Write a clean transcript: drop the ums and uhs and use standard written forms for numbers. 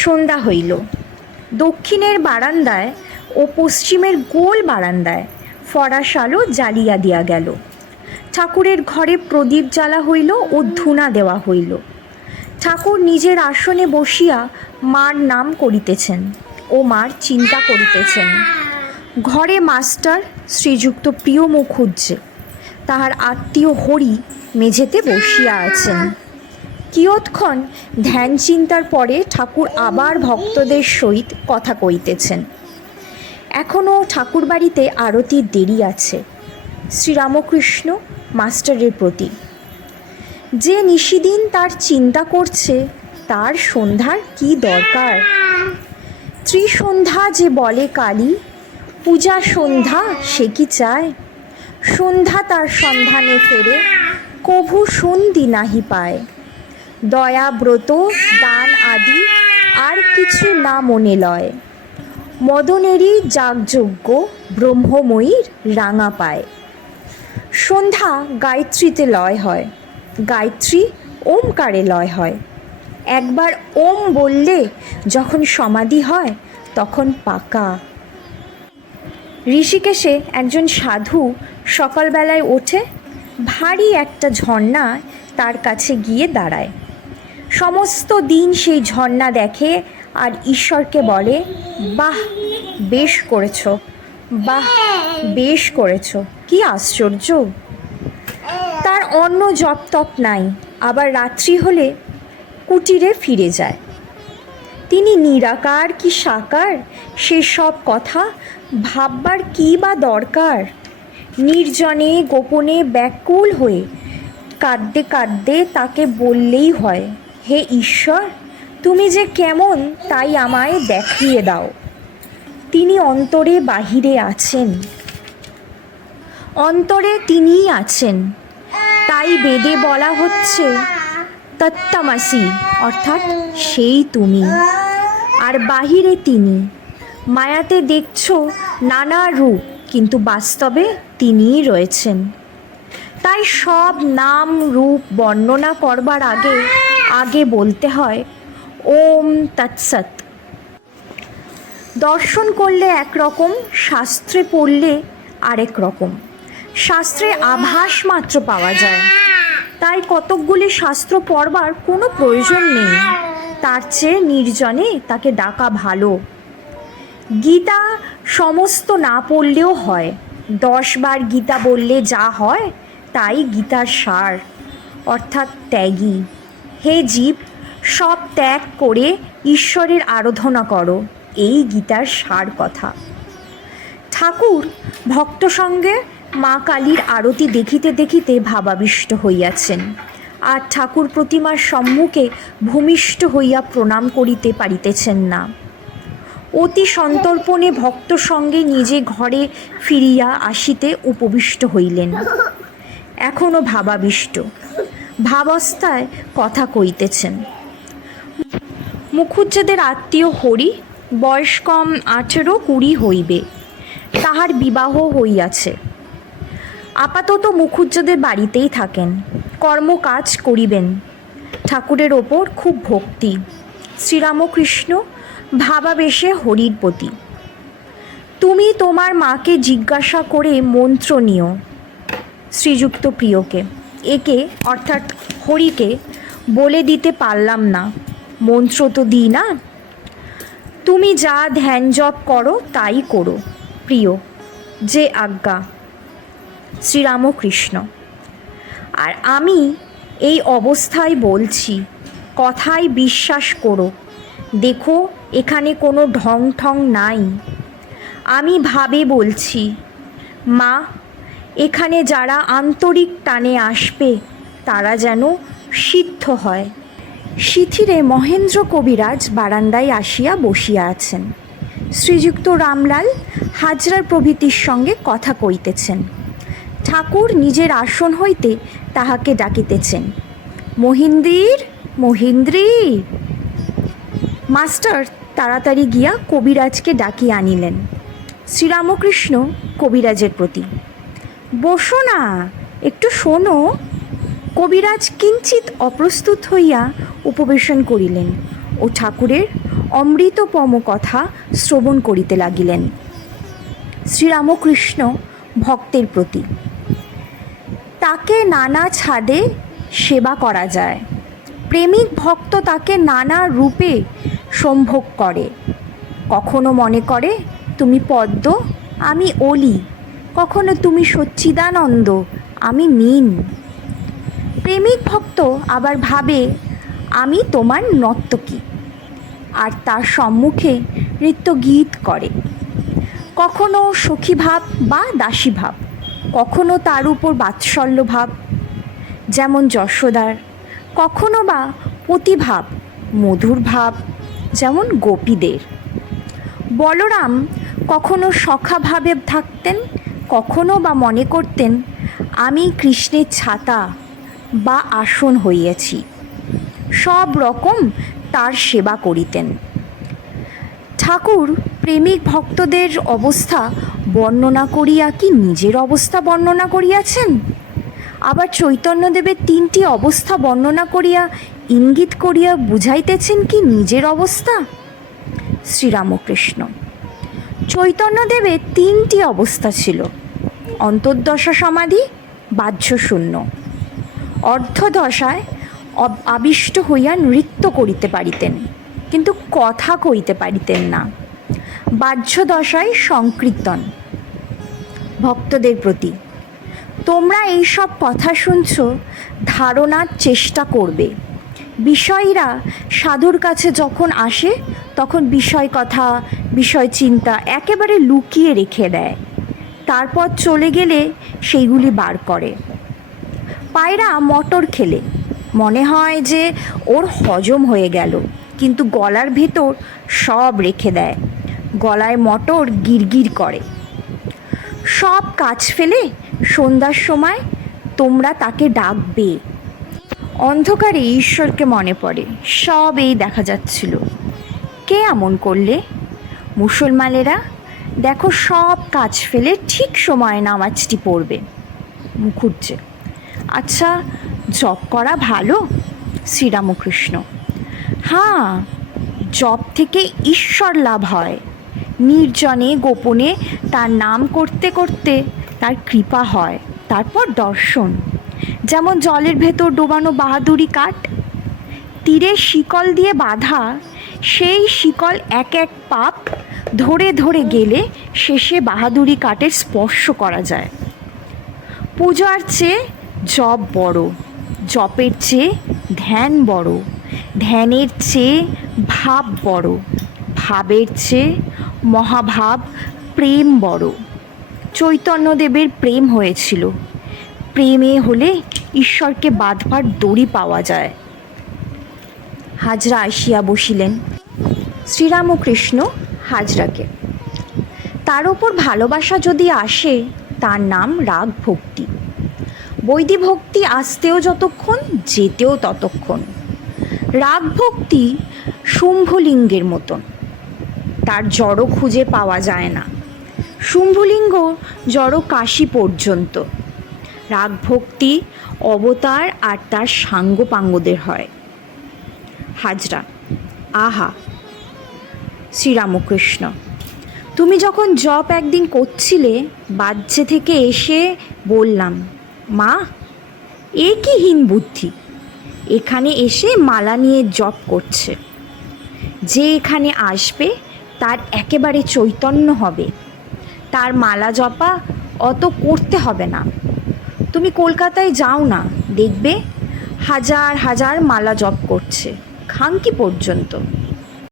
সন্ধ্যা হইল। দক্ষিণের বারান্দায় ও পশ্চিমের গোল বারান্দায় ফরাস আলো জ্বালিয়া দিয়া গেল। ঠাকুরের ঘরে প্রদীপ জ্বালা হইল ও ধূনা দেওয়া হইল। ঠাকুর নিজের আসনে বসিয়া মার নাম করিতেছেন ও মার চিন্তা করিতেছেন। ঘরে মাস্টার শ্রীযুক্ত প্রিয় মুখুজ্জে, তাহার আত্মীয় হরি মেঝেতে বসিয়া আছেন। কিয়ৎক্ষণ ধ্যান চিন্তার পরে ঠাকুর আবার ভক্তদের সহিত কথা কইতেছেন। এখনও ঠাকুর বাড়িতে আরতির দেরি আছে। শ্রীরামকৃষ্ণ মাস্টারের প্রতি। যে নিশিদিন তার চিন্তা করছে, তার সন্ধ্যার কি দরকার? ত্রিসন্ধ্যা যে বলে কালী, পূজা সন্ধ্যা সে কি চায়? সন্ধ্যা তার সন্ধানে ফেরে, কভু সন্ধি নাহি পায়। দয়া ব্রত দান আদি আর কিছু না মনে লয়। মদনেরই যাগযজ্ঞ ব্রহ্মময়ীর রাঙা পায়। সন্ধ্যা গায়ত্রীতে লয় হয়, গায়ত্রী ওমকারে লয় হয়। একবার ওম বললে যখন সমাধি হয় তখন পাকা। ঋষিকেশে একজন সাধু সকালবেলায় ওঠে, ভারী একটা ঝর্ণা তার কাছে গিয়ে দাঁড়ায়। সমস্ত দিন সেই ঝর্ণা দেখে আর ঈশ্বরকে বলে, বাহ বেশ করেছ, বাহ বেশ করেছ, কি আশ্চর্য। তার অন্য জপ তপ নাই। আবার রাত্রি হলে কুটিরে ফিরে যায়। তিনি নিরাকার কি সাকার সেসব কথা ভাববার কী বা দরকার? নির্জনে গোপনে ব্যাকুল হয়ে কাঁদতে কাঁদতে তাকে বললেই হয়, হে ঈশ্বর, তুমি যে কেমন তাই আমায় দেখিয়ে দাও। তিনি অন্তরে বাহিরে আছেন, অন্তরে তিনিই আছেন। তাই বেদে বলা হচ্ছে তত্ত্বমসি, অর্থাৎ সেই তুমি, আর বাহিরে তিনি। মায়াতে দেখছো নানা রূপ, কিন্তু বাস্তবে তিনিই রয়েছেন। তাই সব নাম রূপ বর্ণনা করবার আগে আগে বলতে হয় ওম তৎসৎ। দর্শন করলে একরকম, শাস্ত্রে পড়লে আরেক রকম। শাস্ত্রে আভাস মাত্র পাওয়া যায়, তাই কতকগুলি শাস্ত্র পড়বার কোনো প্রয়োজন নেই। তার চেয়ে নির্জনে তাকে ডাকা ভালো। গীতা সমস্ত না পড়লেও হয়। 10 বার গীতা বললে যা হয় তাই গীতার সার, অর্থাৎ ত্যাগী। হে জীব, সব ত্যাগ করে ঈশ্বরের আরাধনা করো, এই গীতার সার কথা। ঠাকুর ভক্ত সঙ্গে মা কালীর আরতি দেখিতে দেখিতে ভাবাবিষ্ট হইয়াছেন, আর ঠাকুর প্রতিমার সম্মুখে ভূমিষ্ঠ হইয়া প্রণাম করিতে পারিতেছেন না। অতি সন্তর্পণে ভক্ত সঙ্গে নিজে ঘরে ফিরিয়া আসিতে উপবিষ্ট হইলেন। এখনও ভাবাবিষ্ট ভাবাবস্থায় কথা কইতেছেন। মুখুজ্জেদের আত্মীয় হরি, বয়স কম 18-20 হইবে। তাহার বিবাহ হইয়াছে। আপাতত মুখুজ্জেদের বাড়িতেই থাকেন, কর্মকাজ করিবেন। ঠাকুরের ওপর খুব ভক্তি। শ্রীরামকৃষ্ণ ভাবাবেশে হরির প্রতি। তুমি তোমার মাকে জিজ্ঞাসা করে মন্ত্র নিও। শ্রীযুক্ত প্রিয়কে, একে অর্থাৎ হরিকে বলে দিতে পারলাম না, মন্ত্র তো দিই না। তুমি যা ধ্যান জপ করো তাই করো প্রিয়, যে আজ্ঞা। শ্রীরামকৃষ্ণ। আর আমি এই অবস্থায় বলছি, কথায় বিশ্বাস করো। দেখো এখানে কোনো ঢং ঠং নাই। আমি ভাবে বলছি, মা, এখানে যারা আন্তরিক টানে আসবে তারা যেন সিদ্ধ হয়। শিথিরে মহেন্দ্র কবিরাজ বারান্দায় আসিয়া বসিয়া আছেন। শ্রীযুক্ত রামলাল হাজরার প্রভৃতির সঙ্গে কথা কইতেছেন। ঠাকুর নিজের আসন হইতে তাহাকে ডাকিতেছেন, মহিন্দ্রির, মহিন্দ্রি। মাস্টার তাড়াতাড়ি গিয়া কবিরাজকে ডাকিয়া আনিলেন। শ্রীরামকৃষ্ণ কবিরাজের প্রতি, বসো না, একটু শোনো। কবিরাজ কিঞ্চিৎ অপ্রস্তুত হইয়া উপবেশন করিলেন ও ঠাকুরের অমৃতপম কথা শ্রবণ করিতে লাগিলেন। শ্রীরামকৃষ্ণ ভক্তের প্রতি। তাকে নানা ছাদে সেবা করা যায়। প্রেমিক ভক্ত তাকে নানা রূপে সম্ভোগ করে। কখনো মনে করে তুমি পদ্ম, আমি অলি, কখনো তুমি সচ্চিদানন্দ, আমি মীন। প্রেমিক ভক্ত আবার ভাবে আমি তোমার নর্তকী, আর তার সম্মুখে নৃত্যগীত করে। কখনো সখীভাব বা দাসীভাব, কখনো তার উপর বাৎসল্য ভাব যেমন যশোদার, কখনো বা পতিভাব মধুর ভাব যেমন গোপীদের। বলরাম কখনো সখাভাবে থাকতেন, কখনো বা মনে করতেন আমি কৃষ্ণের ছাতা বা আসন হইয়াছি। সব রকম তার সেবা করিতেন। ঠাকুর প্রেমিক ভক্তদের অবস্থা বর্ণনা করিয়া কি নিজের অবস্থা বর্ণনা করিয়াছেন? আবার চৈতন্যদেবের 3টি অবস্থা বর্ণনা করিয়া ইঙ্গিত করিয়া বুঝাইতেছেন কি নিজের অবস্থা? শ্রীরামকৃষ্ণ। চৈতন্যদেবের 3টি অবস্থা ছিল: অন্তর্দশা সমাধি, বাহ্য শূন্য। অর্ধদশায় আবিষ্ট হইয়া নৃত্য করিতে পারিতেন, কিন্তু কথা কইতে পারিতেন না। বাহ্য দশায় সংকীর্তন। ভক্তদের প্রতি, তোমরা এইসব কথা শুনছ, ধারণার চেষ্টা করবে। বিষয়ীরা সাধুর কাছে যখন আসে তখন বিষয় কথা, বিষয় চিন্তা একেবারে লুকিয়ে রেখে দেয়, তারপর চলে গেলে সেইগুলি বার করে। পায়রা মটর খেলে মনে হয় যে ওর হজম হয়ে গেল, কিন্তু গলার ভেতর সব রেখে দেয়, গলায় মটর গিরগির করে। সব কাজ ফেলে সন্ধ্যার সময় তোমরা তাকে ডাকবে। অন্ধকারে ঈশ্বরকে মনে পড়ে, সব এই দেখা যাচ্ছিল। কে এমন করলে? মুসলমানেরা। দেখো সব কাজ ফেলে ঠিক সময়ে নামাজটি পড়বে। মুখুজ্জে: আচ্ছা, জপ করা ভালো? শ্রীরামকৃষ্ণ: হ্যাঁ, জপ থেকে ঈশ্বর লাভ হয়। নির্জনে গোপনে তার নাম করতে করতে তার কৃপা হয়, তারপর দর্শন। যেমন জলের ভেতর ডোবানো বাহাদুরি কাঠ, তীরে শিকল দিয়ে বাঁধা, সেই শিকল এক এক পাপ ধরে ধরে গেলে শেষে বাহাদুরি কাঠের স্পর্শ করা যায়। পূজার চেয়ে জপ বড়, জপের চেয়ে ধ্যান বড়, ধ্যানের চেয়ে ভাব বড়, ভাবের চেয়ে মহাভাব প্রেম বড়। চৈতন্যদেবের প্রেম হয়েছিল। প্রেমে হলে ঈশ্বরকে বাঁধবার দড়ি পাওয়া যায়। হাজরা আসিয়া বসিলেন। শ্রীরামকৃষ্ণ হাজরাকে: তার ওপর ভালোবাসা যদি আসে, তার নাম রাগ ভক্তি। বৈদিক ভক্তি আসতেও যতক্ষণ, যেতেও ততক্ষণ। রাগ ভক্তি শুম্ভলিঙ্গের মতন, তার জড় খুঁজে পাওয়া যায় না। শুম্ভলিঙ্গ জড় কাশী পর্যন্ত। রাগ ভক্তি অবতার আর তার সাঙ্গপাঙ্গদের হয়। হাজরা: আহা! শ্রীরামকৃষ্ণ: তুমি যখন জপ একদিন করছিলে, বাহ্যে থেকে এসে বললাম, মা এ কি হীন বুদ্ধি, এখানে এসে মালা নিয়ে জপ করছে। যে এখানে আসবে তার একেবারে চৈতন্য হবে, তার মালা জপা অত করতে হবে না। তুমি কলকাতায় যাও না, দেখবে হাজার হাজার মালা জপ করছে খাঙ্কি পর্যন্ত।